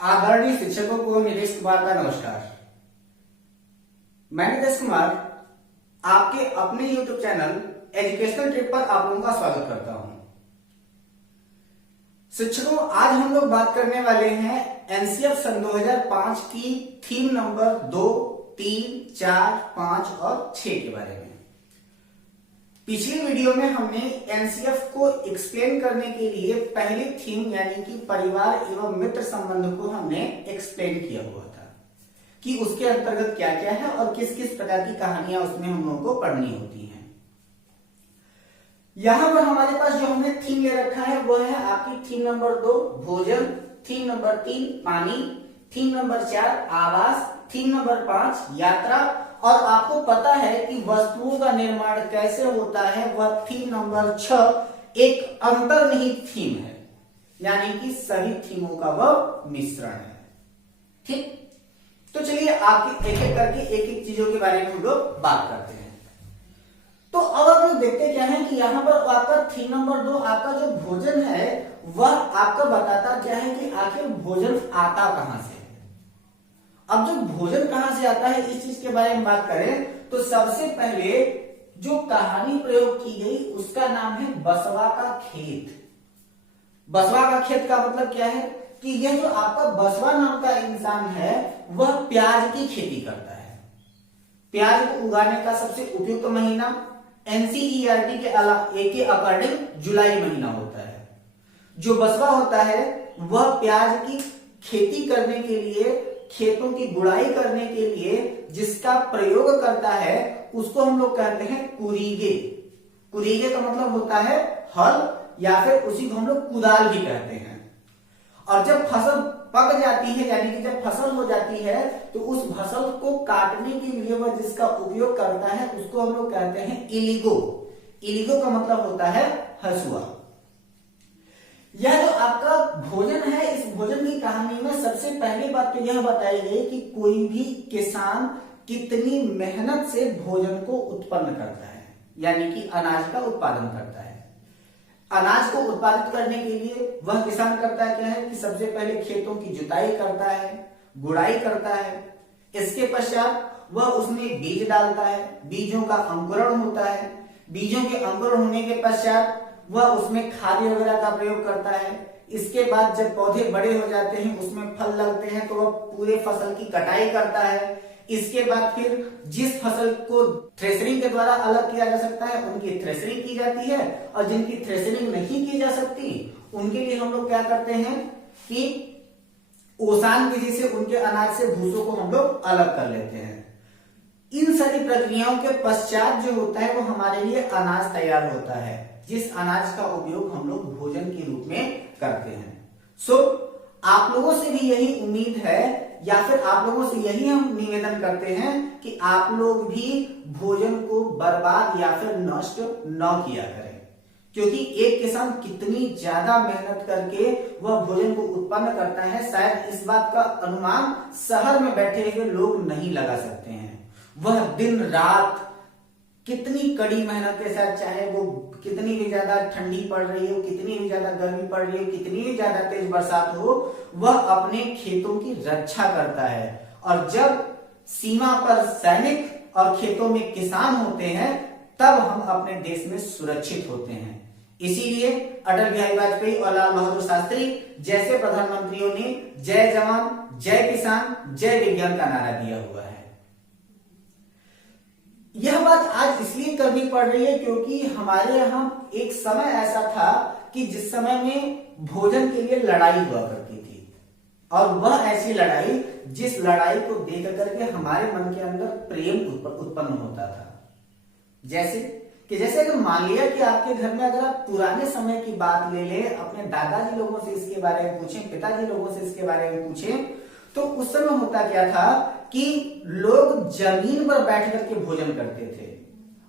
आदरणीय शिक्षकों को नीतीश कुमार का नमस्कार। मैं नीतीश कुमार आपके अपने YouTube चैनल एजुकेशनल ट्रिप पर आप लोगों का स्वागत करता हूं। शिक्षकों, आज हम लोग बात करने वाले हैं एनसीएफ सन 2005 की थीम नंबर 2, 3, 4, 5 और 6 के बारे में। पिछली वीडियो में हमने एनसीएफ को एक्सप्लेन करने के लिए पहली थीम यानी कि परिवार एवं मित्र संबंध को हमने एक्सप्लेन किया हुआ था कि उसके अंतर्गत क्या क्या है और किस किस प्रकार की कहानियां उसमें हम लोगों को पढ़नी होती हैं। यहां पर हमारे पास जो हमने थीम ले रखा है वो है आपकी थीम नंबर 2 भोजन, थीम नंबर 3 पानी, थीम नंबर 4 आवास, थीम नंबर 5 यात्रा, और आपको पता है कि वस्तुओं का निर्माण कैसे होता है वह थीम नंबर 6 एक अंतर्निहित थीम है, यानी कि सभी थीमों का वह मिश्रण है। ठीक, तो चलिए आपके एक एक करके एक एक चीजों के बारे में हम लोग बात करते हैं। तो अब आप लोग देखते क्या है कि यहाँ पर आपका थीम नंबर 2 आपका जो भोजन है वह आपका बताता क्या है कि आखिर भोजन आता कहां से। अब जो भोजन कहां से आता है इस चीज के बारे में बात करें तो सबसे पहले जो कहानी प्रयोग की गई उसका नाम है बसवा का खेत। बसवा का खेत का मतलब क्या है कि यह जो आपका बसवा नाम का इंसान है वह प्याज की खेती करता है। प्याज को उगाने का सबसे उपयुक्त महीना एनसीईआरटी के अकॉर्डिंग जुलाई महीना होता है। जो बसवा होता है वह प्याज की खेती करने के लिए, खेतों की गुड़ाई करने के लिए जिसका प्रयोग करता है उसको हम लोग कहते हैं कुरीगे। कुरीगे का मतलब होता है हल, या फिर उसी को हम लोग कुदाल भी कहते हैं। और जब फसल पक जाती है यानी कि जब फसल हो जाती है तो उस फसल को काटने के लिए वह जिसका उपयोग करता है उसको हम लोग कहते हैं इलिगो। इलिगो का मतलब होता है हसुआ। यह जो आपका भोजन है इस भोजन की कहानी में सबसे पहली बात तो यह बताई गई कि कोई भी किसान कितनी मेहनत से भोजन को उत्पन्न करता है, यानी कि अनाज का उत्पादन करता है। अनाज को उत्पादित करने के लिए वह किसान करता है क्या है कि सबसे पहले खेतों की जुताई करता है, गुड़ाई करता है। इसके पश्चात वह उसमें बीज डालता है, बीजों का अंकुरण होता है। बीजों के अंकुरण होने के पश्चात वह उसमें खाद वगैरह का प्रयोग करता है। इसके बाद जब पौधे बड़े हो जाते हैं उसमें फल लगते हैं तो वह पूरे फसल की कटाई करता है। इसके बाद फिर जिस फसल को थ्रेशरिंग के द्वारा अलग किया जा सकता है उनकी थ्रेशरिंग की जाती है, और जिनकी थ्रेशरिंग नहीं की जा सकती उनके लिए हम लोग क्या करते हैं कि ओसान विधि से उनके अनाज से भूसों को हम लोग अलग कर लेते हैं। इन सारी प्रक्रियाओं के पश्चात जो होता है वो हमारे लिए अनाज तैयार होता है, जिस अनाज का उपयोग हम लोग भोजन के रूप में करते हैं। आप लोगों से भी यही उम्मीद है या फिर आप लोगों से यही हम निवेदन करते हैं कि आप लोग भी भोजन को बर्बाद या फिर नष्ट न किया करें, क्योंकि एक किसान कितनी ज्यादा मेहनत करके वह भोजन को उत्पन्न करता है शायद इस बात का अनुमान शहर में बैठे हुए लोग नहीं लगा सकते हैं। वह दिन रात कितनी कड़ी मेहनत के साथ, चाहे वो कितनी भी ज्यादा ठंडी पड़ रही हो, कितनी भी ज्यादा गर्मी पड़ रही हो, कितनी भी ज्यादा तेज बरसात हो, वह अपने खेतों की रक्षा करता है। और जब सीमा पर सैनिक और खेतों में किसान होते हैं तब हम अपने देश में सुरक्षित होते हैं। इसीलिए अटल बिहारी वाजपेयी और लाल बहादुर शास्त्री जैसे प्रधानमंत्रियों ने जय जवान, जय किसान, जय विज्ञान का नारा दिया हुआ है। यह बात आज इसलिए करनी पड़ रही है क्योंकि हमारे यहाँ एक समय ऐसा था कि जिस समय में भोजन के लिए लड़ाई हुआ करती थी, और वह ऐसी लड़ाई जिस लड़ाई को देख करके हमारे मन के अंदर प्रेम उत्पन्न होता था। जैसे अगर मान लिया कि आपके घर में अगर आप पुराने समय की बात ले ले, अपने दादाजी लोगों से इसके बारे में पूछें, पिताजी लोगों से इसके बारे में पूछें, तो उस समय होता क्या था कि लोग जमीन पर बैठ करके भोजन करते थे।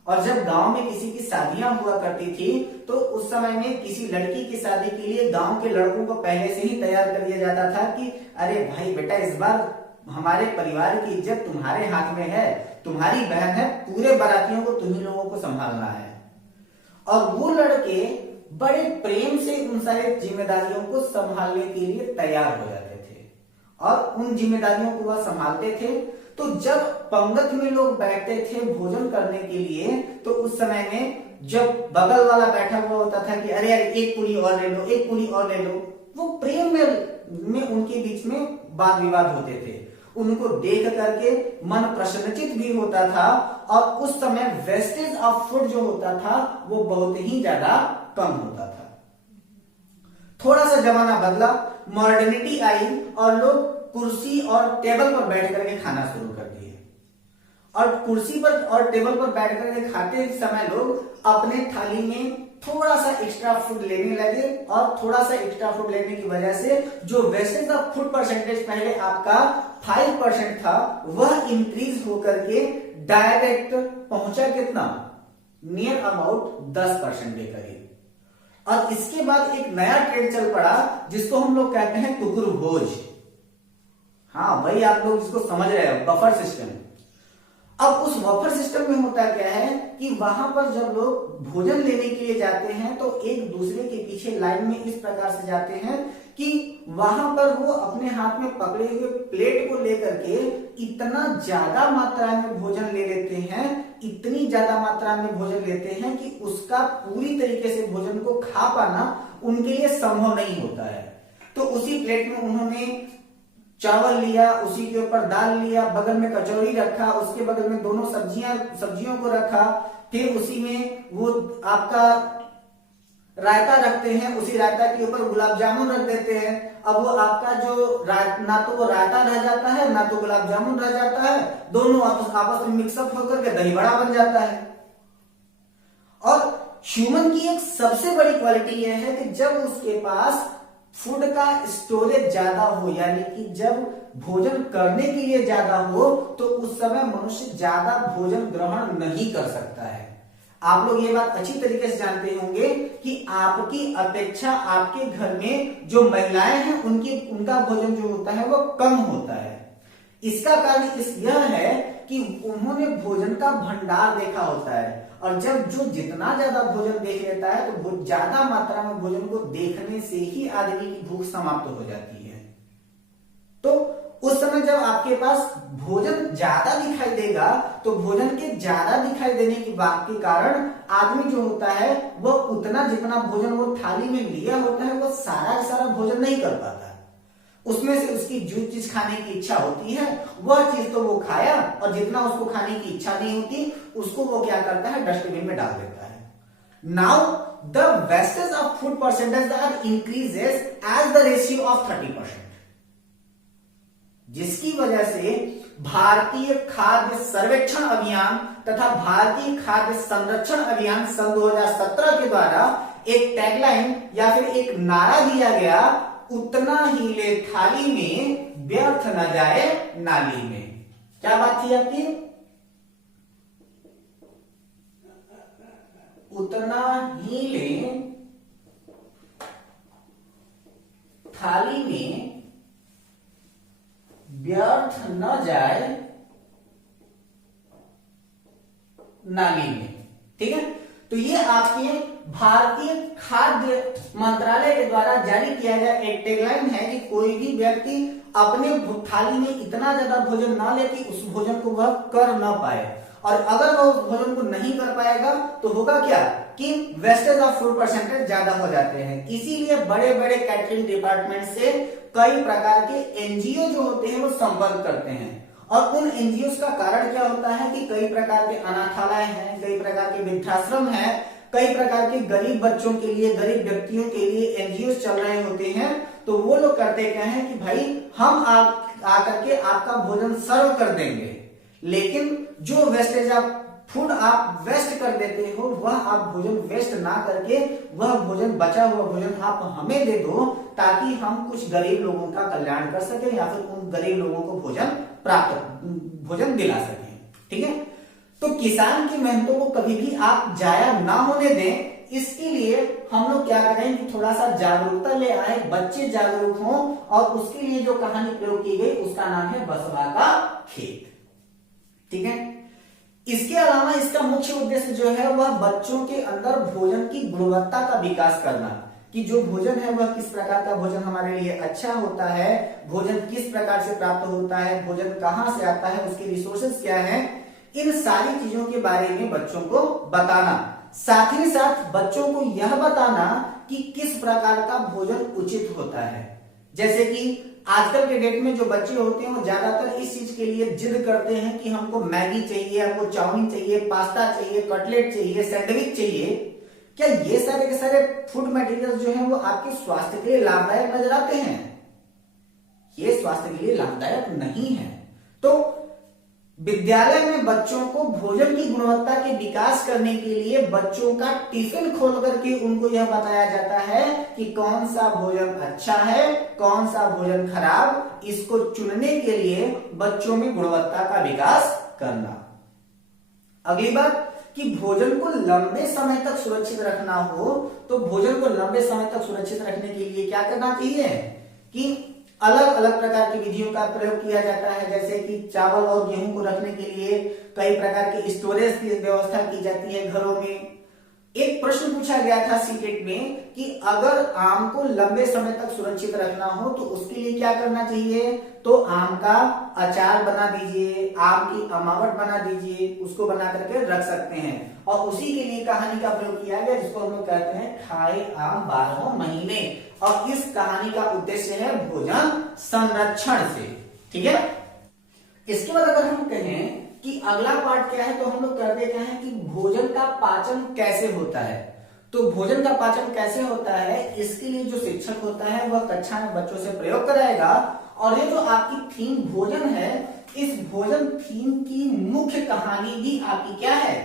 और जब गांव में किसी की शादियां हुआ करती थी तो उस समय में किसी लड़की की शादी के लिए गांव के लड़कों को पहले से ही तैयार कर दिया जाता था कि अरे भाई बेटा, इस बार हमारे परिवार की इज्जत तुम्हारे हाथ में है, तुम्हारी बहन है, पूरे बारातियों को तुम्ही लोगों को संभालना है। और वो लड़के बड़े प्रेम से उन सारे जिम्मेदारियों को संभालने के लिए तैयार हो जाते थे। और उन जिम्मेदारियों को वह संभालते थे। तो जब पंगत में लोग बैठते थे भोजन करने के लिए, तो उस समय में जब बगल वाला बैठा हुआ होता था कि अरे यार एक पूरी और ले लो, एक पूरी और ले लो, वो प्रेम में उनके बीच में वाद विवाद होते थे। उनको देख करके मन प्रसन्नचित भी होता था और उस समय वेस्टेज ऑफ फूड जो होता था वो बहुत ही ज्यादा कम होता था। थोड़ा सा जमाना बदला, मॉडर्निटी आई और लोग कुर्सी और टेबल पर बैठ करके खाना शुरू कर दिए। और कुर्सी पर और टेबल पर बैठ करके खाते समय लोग अपने थाली में थोड़ा सा एक्स्ट्रा फूड लेने लगे और थोड़ा सा एक्स्ट्रा फूड लेने की वजह से जो वेस्टेज ऑफ फूड परसेंटेज पहले आपका 5% था वह इंक्रीज होकर के डायरेक्ट पहुंचा कितना, नियर अबाउट 10% के करीब। और इसके बाद एक नया ट्रेंड चल पड़ा जिसको हम लोग कहते हैं कुकुर भोज। हाँ भाई, आप लोग इसको समझ रहे हो, बफर सिस्टम। अब उस बफर सिस्टम में होता क्या है कि वहां पर जब लोग भोजन लेने के लिए जाते हैं तो एक दूसरे के पीछे लाइन में इस प्रकार से जाते हैं कि वहां पर वो अपने हाथ में पकड़े हुए प्लेट को लेकर के इतना ज्यादा मात्रा में भोजन ले लेते हैं, इतनी ज्यादा मात्रा में भोजन लेते हैं कि उसका पूरी तरीके से भोजन को खा पाना उनके लिए संभव नहीं होता है। तो उसी प्लेट में उन्होंने चावल लिया, उसी के ऊपर दाल लिया, बगल में कचौड़ी रखा, उसके बगल में दोनों सब्जियों को रखा, फिर उसी में वो आपका रायता रखते हैं, उसी रायता के ऊपर गुलाब जामुन रख देते हैं। अब वो आपका जो ना तो वो रायता रह जाता है ना तो गुलाब जामुन रह जाता है, दोनों आपस में मिक्सअप होकर के दही बड़ा बन जाता है। और ह्यूमन की एक सबसे बड़ी क्वालिटी यह है कि जब उसके पास फूड का स्टोरेज ज्यादा हो, यानी कि जब भोजन करने के लिए ज्यादा हो, तो उस समय मनुष्य ज्यादा भोजन ग्रहण नहीं कर सकता है। आप लोग ये बात अच्छी तरीके से जानते होंगे कि आपकी अपेक्षा आपके घर में जो महिलाएं हैं उनका भोजन जो होता है वो कम होता है। इसका कारण यह है कि उन्होंने भोजन का भंडार देखा होता है, और जब जो जितना ज्यादा भोजन देख लेता है तो बहुत ज्यादा मात्रा में भोजन को देखने से ही आदमी की भूख समाप्त हो जाती है। तो उस समय जब आपके पास भोजन ज्यादा दिखाई देगा तो भोजन के ज्यादा दिखाई देने की बात के कारण आदमी जो होता है वो उतना जितना भोजन वो थाली में लिया होता है वो सारा भोजन नहीं कर पाता। उसमें से उसकी जो चीज खाने की इच्छा होती है वह चीज तो वो खाया, और जितना उसको खाने की इच्छा नहीं होती उसको वो क्या करता है, डस्टबिन में डाल देता है। Now the wastage of food percentage are increases as the ratio of 30%, जिसकी वजह से भारतीय खाद्य सर्वेक्षण अभियान तथा भारतीय खाद्य संरक्षण अभियान सन 2017 के द्वारा एक टैगलाइन या फिर एक नारा दिया गया, उतना ही ले थाली में, व्यर्थ न जाए नाली में। क्या बात थी आपकी? उतना ही ले थाली में, व्यर्थ न जाए नाली में। ठीक है, तो ये आपके भारतीय खाद्य मंत्रालय के द्वारा जारी किया गया एक टैगलाइन है कि कोई भी व्यक्ति अपने थाली में इतना ज्यादा भोजन ना ले कि उस भोजन को वह कर ना पाए, और अगर वह उस भोजन को नहीं कर पाएगा तो होगा क्या कि वेस्टेज ऑफ फूड परसेंटेज ज्यादा हो जाते हैं। इसीलिए बड़े बड़े कैटरिंग डिपार्टमेंट से कई प्रकार के एनजीओ जो होते हैं वो संपर्क करते हैं, और उन एनजीओ का कारण क्या होता है कि कई प्रकार के अनाथालय हैं, कई प्रकार के वृद्धाश्रम हैं, कई प्रकार के गरीब बच्चों के लिए, गरीब व्यक्तियों के लिए एनजीओ चल रहे होते हैं। तो वो लोग करते क्या है कि भाई हम आकर के आपका भोजन सर्व कर देंगे, लेकिन जो वेस्टेज ऑफ फूड आप वेस्ट कर देते हो वह आप भोजन वेस्ट ना करके वह भोजन, बचा हुआ भोजन आप हमें दे दो, ताकि हम कुछ गरीब लोगों का कल्याण कर सके या फिर उन गरीब लोगों को भोजन दिला सके। ठीक है, तो किसान की मेहनतों को कभी भी आप जाया ना होने दें, इसके लिए हम लोग क्या करें कि थोड़ा सा जागरूकता ले आए, बच्चे जागरूक हों, और उसके लिए जो कहानी प्रयोग की गई उसका नाम है बसवा का खेत। ठीक है, इसके अलावा इसका मुख्य उद्देश्य जो है वह बच्चों के अंदर भोजन की गुणवत्ता का विकास करना, कि जो भोजन है वह किस प्रकार का भोजन हमारे लिए अच्छा होता है, भोजन किस प्रकार से प्राप्त होता है, भोजन कहाँ से आता है, उसके रिसोर्सेज क्या हैं, इन सारी चीजों के बारे में बच्चों को बताना। साथ ही साथ बच्चों को यह बताना कि किस प्रकार का भोजन उचित होता है। जैसे कि आजकल के डेट में जो बच्चे होते हैं वो ज्यादातर इस चीज के लिए जिद करते हैं कि हमको मैगी चाहिए, हमको चाउमीन चाहिए, पास्ता चाहिए, कटलेट चाहिए, सैंडविच चाहिए। क्या ये सारे के सारे फूड मटेरियल जो हैं वो आपके स्वास्थ्य के लिए लाभदायक नजर आते हैं? ये स्वास्थ्य के लिए लाभदायक नहीं है। तो विद्यालय में बच्चों को भोजन की गुणवत्ता के विकास करने के लिए बच्चों का टिफिन खोल करके उनको यह बताया जाता है कि कौन सा भोजन अच्छा है, कौन सा भोजन खराब, इसको चुनने के लिए बच्चों में गुणवत्ता का विकास करना। अगली बात कि भोजन को लंबे समय तक सुरक्षित रखना हो तो भोजन को लंबे समय तक सुरक्षित रखने के लिए क्या करना चाहिए कि अलग अलग प्रकार की विधियों का प्रयोग किया जाता है। जैसे कि चावल और गेहूं को रखने के लिए कई प्रकार के स्टोरेज की व्यवस्था की जाती है घरों में। एक प्रश्न पूछा गया था सीटेट में कि अगर आम को लंबे समय तक सुरक्षित रखना हो तो उसके लिए क्या करना चाहिए, तो आम का अचार बना दीजिए, आम की अमावट बना दीजिए, उसको बना करके रख सकते हैं। और उसी के लिए कहानी का प्रयोग किया गया जिसको हम लोग कहते हैं खाए आम 12 महीने। और इस कहानी का उद्देश्य है भोजन संरक्षण से। ठीक है, इसके बाद अगर हम कहें कि अगला पार्ट क्या है तो हम लोग करते क्या है कि भोजन का पाचन कैसे होता है। तो भोजन का पाचन कैसे होता है इसके लिए जो शिक्षक होता है वह कक्षा में बच्चों से प्रयोग कराएगा। और ये जो आपकी थीम भोजन है, इस भोजन थीम की मुख्य कहानी भी आपकी क्या है,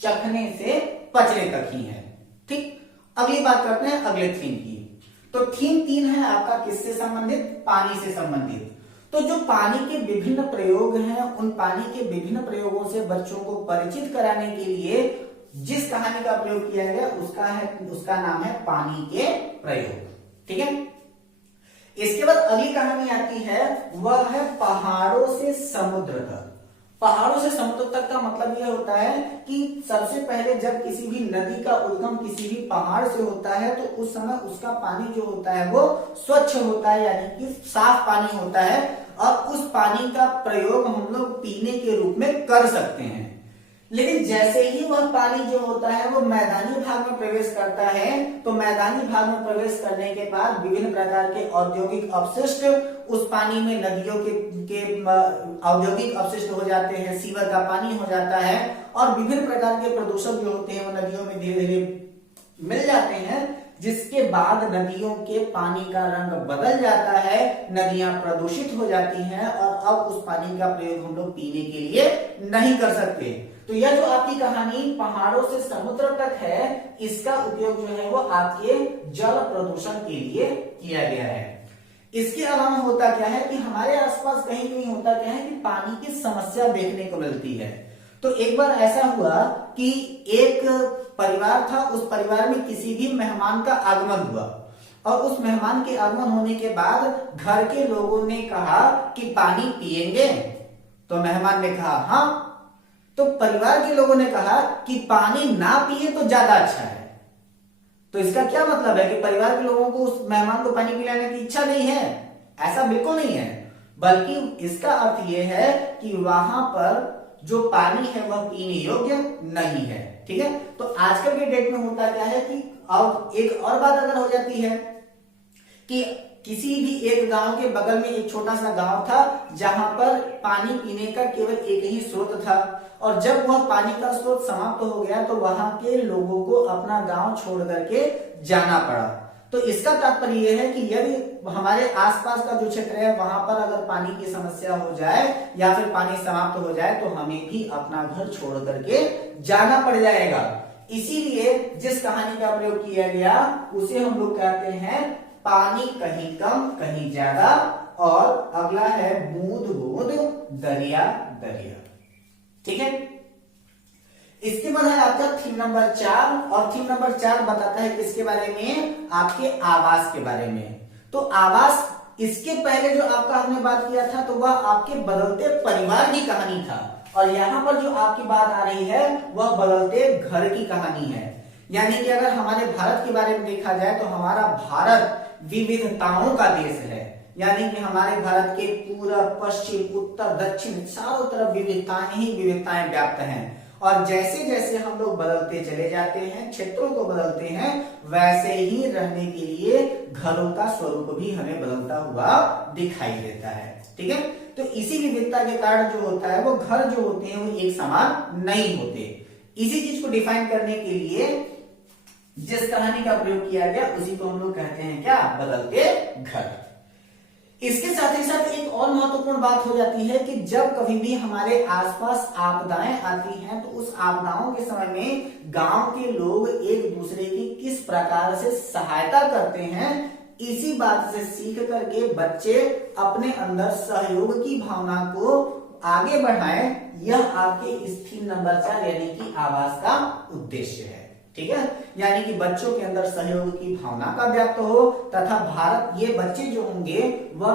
चखने से पचने तक ही है। ठीक, अगली बात करते हैं अगले थीम की। तो थीम 3 है आपका किससे संबंधित, पानी से संबंधित। तो जो पानी के विभिन्न प्रयोग हैं उन पानी के विभिन्न प्रयोगों से बच्चों को परिचित कराने के लिए जिस कहानी का प्रयोग किया गया उसका नाम है पानी के प्रयोग। ठीक है, इसके बाद अगली कहानी आती है वह है पहाड़ों से समुद्र तक। पहाड़ों से समुद्र तक का मतलब यह होता है कि सबसे पहले जब किसी भी नदी का उद्गम किसी भी पहाड़ से होता है तो उस समय उसका पानी जो होता है वो स्वच्छ होता है, यानी कि साफ पानी होता है। और उस पानी का प्रयोग हम लोग पीने के रूप में कर सकते हैं। लेकिन जैसे ही वह पानी जो होता है वो मैदानी भाग में प्रवेश करता है तो मैदानी भाग में प्रवेश करने के बाद विभिन्न प्रकार के औद्योगिक अपशिष्ट उस पानी में नदियों के औद्योगिक अपशिष्ट हो जाते हैं, सीवर का पानी हो जाता है और विभिन्न प्रकार के प्रदूषक जो होते हैं वो नदियों में धीरे धीरे मिल जाते हैं, जिसके बाद नदियों के पानी का रंग बदल जाता है, नदियां प्रदूषित हो जाती हैं और अब उस पानी का प्रयोग हम लोग पीने के लिए नहीं कर सकते। तो यह जो आपकी कहानी पहाड़ों से समुद्र तक है, इसका उपयोग जो है वो आपके जल प्रदूषण के लिए किया गया है। इसके अलावा होता क्या है कि हमारे आसपास कहीं कहीं होता क्या है कि पानी की समस्या देखने को मिलती है। तो एक बार ऐसा हुआ कि एक परिवार था, उस परिवार में किसी भी मेहमान का आगमन हुआ और उस मेहमान के आगमन होने के बाद घर के लोगों ने कहा कि पानी पिएंगे, तो मेहमान ने कहा हाँ। तो परिवार के लोगों ने कहा कि पानी ना पिए तो ज्यादा अच्छा है। तो इसका क्या मतलब है कि परिवार के लोगों को उस मेहमान को पानी पिलाने की इच्छा नहीं है? ऐसा बिल्कुल नहीं है, बल्कि इसका अर्थ यह है कि वहां पर जो पानी है वह पीने योग्य नहीं है। ठीक है, तो आजकल के डेट में होता क्या है कि अब एक और बात अगर हो जाती है कि किसी भी एक गांव के बगल में एक छोटा सा गांव था जहां पर पानी पीने का केवल एक ही स्रोत था और जब वह पानी का स्रोत समाप्त हो गया तो वहां के लोगों को अपना गांव छोड़ करके जाना पड़ा। तो इसका तात्पर्य यह है कि यदि हमारे आसपास का जो क्षेत्र है वहां पर अगर पानी की समस्या हो जाए या फिर पानी समाप्त हो जाए तो हमें भी अपना घर छोड़ करके जाना पड़ जाएगा। इसीलिए जिस कहानी का प्रयोग किया गया उसे हम लोग कहते हैं पानी कहीं कम कहीं ज्यादा, और अगला है बूंद बूंद दरिया दरिया। ठीक है, इसके बाद है आपका थीम नंबर 4 और थीम नंबर 4 बताता है किसके बारे में, आपके आवास के बारे में। तो आवास, इसके पहले जो आपका हमने बात किया था तो वह आपके बदलते परिवार की कहानी था और यहां पर जो आपकी बात आ रही है वह बदलते घर की कहानी है। यानी कि अगर हमारे भारत के बारे में देखा जाए तो हमारा भारत विविधताओं का देश है। यानी कि हमारे भारत के पूर्व, पश्चिम, उत्तर, दक्षिण चारों तरफ विविधताएं ही विविधताएं व्याप्त हैं। और जैसे जैसे हम लोग बदलते चले जाते हैं, क्षेत्रों को बदलते हैं, वैसे ही रहने के लिए घरों का स्वरूप भी हमें बदलता हुआ दिखाई देता है। ठीक है, तो इसी विविधता के कारण जो होता है वो घर जो होते हैं वो एक समान नहीं होते। इसी चीज को डिफाइन करने के लिए जिस कहानी का प्रयोग किया गया उसी को हम लोग कहते हैं क्या, बदलते घर। इसके साथ ही साथ एक और महत्वपूर्ण बात हो जाती है कि जब कभी भी हमारे आसपास आपदाएं आती हैं तो उस आपदाओं के समय में गांव के लोग एक दूसरे की किस प्रकार से सहायता करते हैं, इसी बात से सीख करके बच्चे अपने अंदर सहयोग की भावना को आगे बढ़ाएं। यह आपके इस थीम नंबर 4 यानी कि आवास का उद्देश्य है। ठीक है, यानी कि बच्चों के अंदर सहयोग की भावना का व्याप्त हो तथा भारत, ये बच्चे जो होंगे वह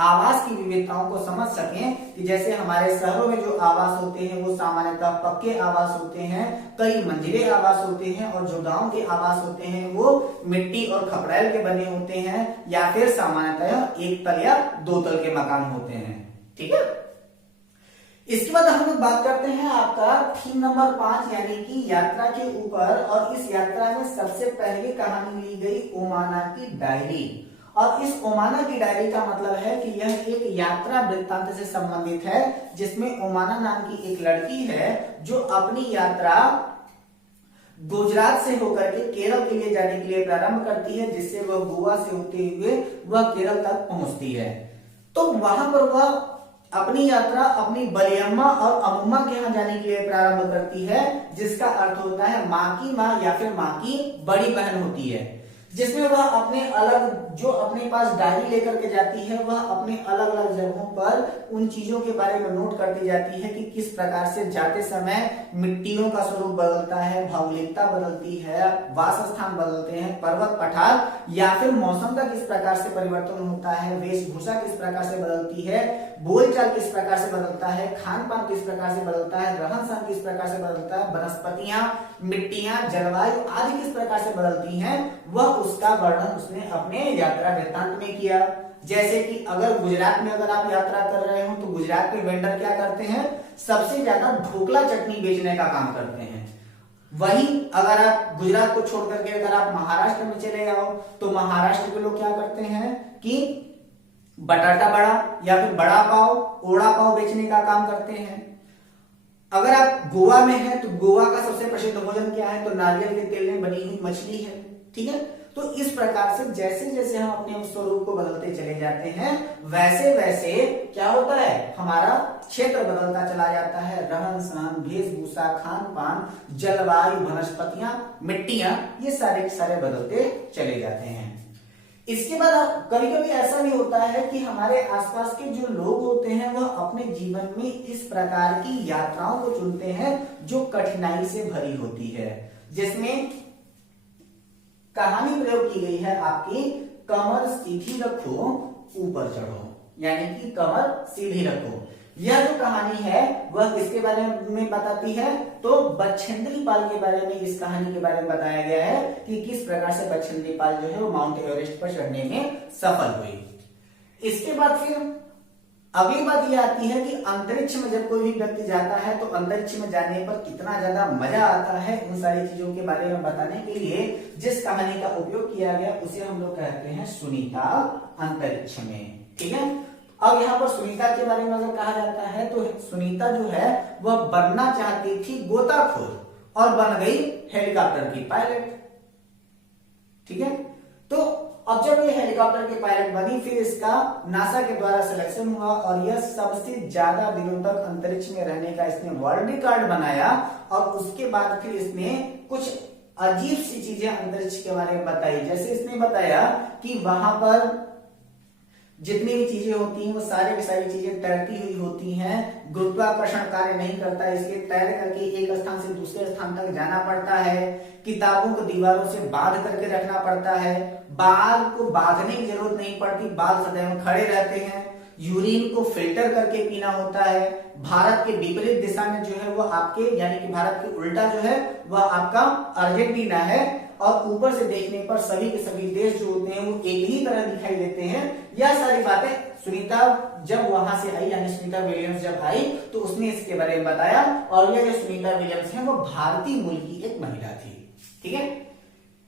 आवास की विविधताओं को समझ सकें कि जैसे हमारे शहरों में जो आवास होते हैं वो सामान्यतः पक्के आवास होते हैं, कई मंजिले आवास होते हैं, और जो गांव के आवास होते हैं वो मिट्टी और खपड़ैल के बने होते हैं या फिर सामान्यतः एक तल या दो तल के मकान होते हैं। ठीक है, इसके बाद हम लोग बात करते हैं आपका थीम नंबर 5 यानी कि यात्रा के ऊपर। और इस यात्रा में सबसे पहले कहानी ली गई ओमाना की डायरी। और इस ओमाना की डायरी का मतलब है कि यह एक यात्रा वृत्तांत से संबंधित है, जिसमें ओमाना नाम की एक लड़की है जो अपनी यात्रा गुजरात से होकर के केरल के लिए जाने के लिए प्रारंभ करती है, जिससे वह गोवा से होते हुए वह केरल तक पहुंचती है। तो वहां पर वह अपनी यात्रा अपनी बलियम्मा और अम्मा के यहाँ जाने के लिए प्रारंभ करती है, जिसका अर्थ होता है माँ की माँ या फिर माँ की बड़ी बहन होती है, जिसमें वह अपने अलग जो अपने पास डायरी लेकर के जाती है वह अपने अलग अलग जगहों पर उन चीजों के बारे में नोट करती जाती है कि किस प्रकार से जाते समय मिट्टियों का स्वरूप बदलता है, भौगोलिकता बदलती है, वास स्थान बदलते हैं, पर्वत पठार या फिर मौसम का किस प्रकार से परिवर्तन होता है, वेशभूषा किस प्रकार से बदलती है, बोलचाल किस प्रकार से बदलता है, खान पान किस प्रकार से बदलता है, रहन सहन किस प्रकार से बदलता है, वनस्पतियां, मिट्टियां, जलवायु आदि किस प्रकार से बदलती हैं, वह उसका वर्णन उसने अपने यात्रा वृत्तांत में किया। जैसे कि अगर गुजरात में अगर आप यात्रा कर रहे हो तो गुजरात में वेंडर क्या करते हैं, सबसे ज्यादा ढोकला चटनी बेचने का काम करते हैं। वहीं अगर आप गुजरात को छोड़ करके अगर आप महाराष्ट्र में चले जाओ तो महाराष्ट्र के लोग क्या करते हैं कि बटाटा बड़ा या फिर बड़ा पाव, ओड़ा पाव बेचने का काम करते हैं। अगर आप गोवा में हैं तो गोवा का सबसे प्रसिद्ध भोजन क्या है, तो नारियल के तेल में बनी हुई मछली है। ठीक है, तो इस प्रकार से जैसे जैसे हम अपने स्वरूप को बदलते चले जाते हैं वैसे वैसे क्या होता है, हमारा क्षेत्र बदलता चला जाता है। रहन सहन, वेशभूषा, खान पान, जलवायु, वनस्पतियां, मिट्टियां, ये सारे के सारे बदलते चले जाते हैं। इसके बाद कभी कभी ऐसा भी होता है कि हमारे आसपास के जो लोग होते हैं वह अपने जीवन में इस प्रकार की यात्राओं को चुनते हैं जो कठिनाई से भरी होती है, जिसमें कहानी प्रयोग की गई है आपकी कमर सीधी रखो ऊपर चढ़ो, यानी कि कमर सीधी रखो। यह जो कहानी है वह किसके बारे में बताती है, तो बछेंद्री पाल के बारे में इस कहानी के बारे में बताया गया है कि किस प्रकार से बछेंद्री पाल जो है वो माउंट एवरेस्ट पर चढ़ने में सफल हुई। इसके बाद फिर अगली बात यह आती है कि अंतरिक्ष में जब कोई भी व्यक्ति जाता है तो अंतरिक्ष में जाने पर कितना ज्यादा मजा आता है, उन सारी चीजों के बारे में बताने के लिए जिस कहानी का उपयोग किया गया उसे हम लोग कहते हैं सुनीता अंतरिक्ष में। ठीक है, अब यहाँ पर सुनीता के बारे में अगर कहा जाता है तो सुनीता जो है वह बनना चाहती थी गोताखोर और बन गई हेलीकॉप्टर की पायलट। ठीक है, तो अब जब ये हेलीकॉप्टर के पायलट बनी फिर इसका नासा के द्वारा सिलेक्शन हुआ और यह सबसे ज्यादा दिनों तक अंतरिक्ष में रहने का इसने वर्ल्ड रिकॉर्ड बनाया। और उसके बाद फिर इसने कुछ अजीब सी चीजें अंतरिक्ष के बारे में बताई। जैसे इसने बताया कि वहां पर जितनी भी चीजें होती हैं वो सारी की सारी चीजें तैरती हुई होती हैं, गुरुत्वाकर्षण कार्य नहीं करता, इसलिए तैर करके एक स्थान से दूसरे स्थान तक जाना पड़ता है, किताबों को दीवारों से बांध करके रखना पड़ता है, बाल को बांधने की जरूरत नहीं पड़ती, बाल सदैव खड़े रहते हैं। यूरिन को फिल्टर करके पीना होता है। भारत के विपरीत दिशा में जो है वो आपके यानी कि भारत के उल्टा जो है वह आपका अर्जेंटीना है। और ऊपर से देखने पर सभी के सभी देश जो होते हैं वो एक ही तरह दिखाई देते हैं। यह सारी बातें सुनीता जब वहां से आई यानी सुनीता विलियम्स जब आई तो उसने इसके बारे में बताया। और यह जो सुनीता विलियम्स है वो भारतीय मूल की एक महिला थी। ठीक है,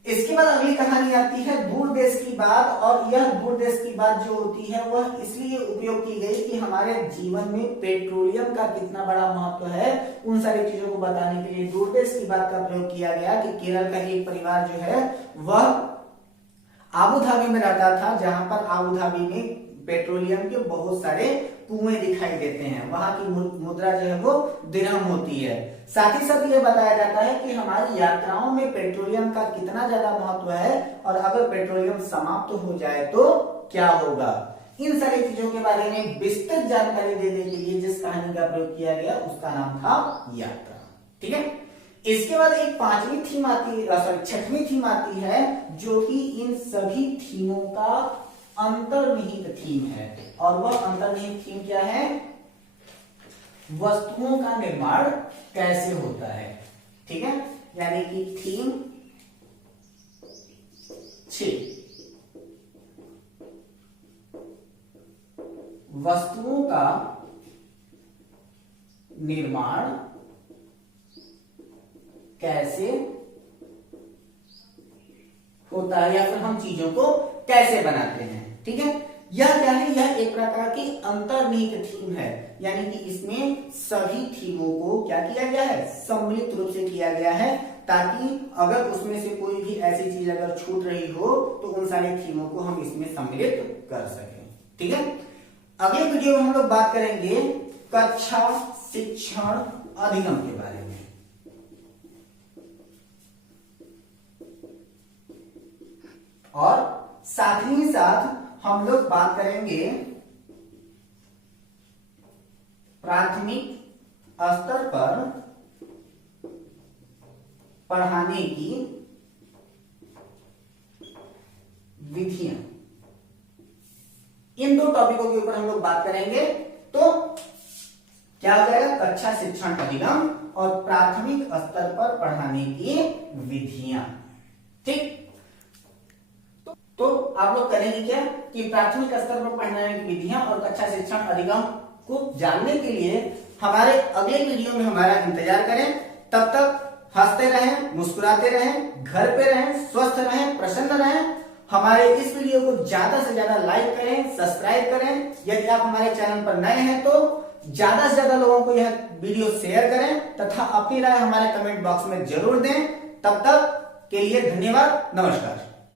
इसके बाद अगली कहानी आती है दूर देश की बात। और यह दूर देश की बात जो होती है वह इसलिए उपयोग की गई कि हमारे जीवन में पेट्रोलियम का कितना बड़ा महत्व है उन सारी चीजों को बताने के लिए दूर देश की बात का प्रयोग किया गया। कि केरल का एक परिवार जो है वह आबू धाबी में रहता था, जहां पर आबू धाबी में पेट्रोलियम के बहुत सारे कुएं दिखाई देते हैं। वहां की मुद्रा जो है वो दिरहम होती है। साथ ही साथ ये बताया जाता है कि हमारी यात्राओं में पेट्रोलियम का कितना ज्यादा महत्व है और अगर पेट्रोलियम समाप्त हो जाए तो क्या होगा। इन सारी चीजों के बारे में विस्तृत जानकारी देने के लिए जिस कहानी का प्रयोग किया गया उसका नाम था यात्रा। ठीक है, इसके बाद एक पांचवी थीम आती है, सॉरी छठवीं थीम आती है जो कि इन सभी थीमों का अंतर्निहित थीम है। और वह अंतर्निहित थीम क्या है? वस्तुओं का निर्माण कैसे होता है। ठीक है, यानी कि थीम 6 वस्तुओं का निर्माण कैसे होता है या फिर हम चीजों को कैसे बनाते हैं। ठीक है, यह क्या है? यह एक प्रकार की अंतर्निहित थीम है, यानी कि इसमें सभी थीमों को क्या किया गया है? सम्मिलित रूप से किया गया है, ताकि अगर उसमें से कोई भी ऐसी चीज अगर छूट रही हो तो उन सारी थीमों को हम इसमें सम्मिलित कर सकें। ठीक है, अगले वीडियो में हम लोग बात करेंगे कक्षा शिक्षण अधिगम के बारे में। और साथ ही साथ हम लोग बात करेंगे प्राथमिक स्तर पर पढ़ाने की विधियां। इन दो टॉपिकों के ऊपर हम लोग बात करेंगे। तो क्या हो जाएगा? कक्षा शिक्षण अधिगम और प्राथमिक स्तर पर पढ़ाने की विधियां। ठीक, तो आप लोग करेंगे क्या कि प्राथमिक स्तर पर पढ़ने की विधियां और कक्षा शिक्षण अधिगम को जानने के लिए हमारे अगले वीडियो में हमारा इंतजार करें। तब तक हंसते रहें, मुस्कुराते रहें, घर पे रहें, स्वस्थ रहें, प्रसन्न रहें। हमारे इस वीडियो को ज्यादा से ज्यादा लाइक करें, सब्सक्राइब करें। यदि आप हमारे चैनल पर नए हैं तो ज्यादा से ज्यादा लोगों को यह वीडियो शेयर करें तथा अपनी राय हमारे कमेंट बॉक्स में जरूर दें। तब तक के लिए धन्यवाद, नमस्कार।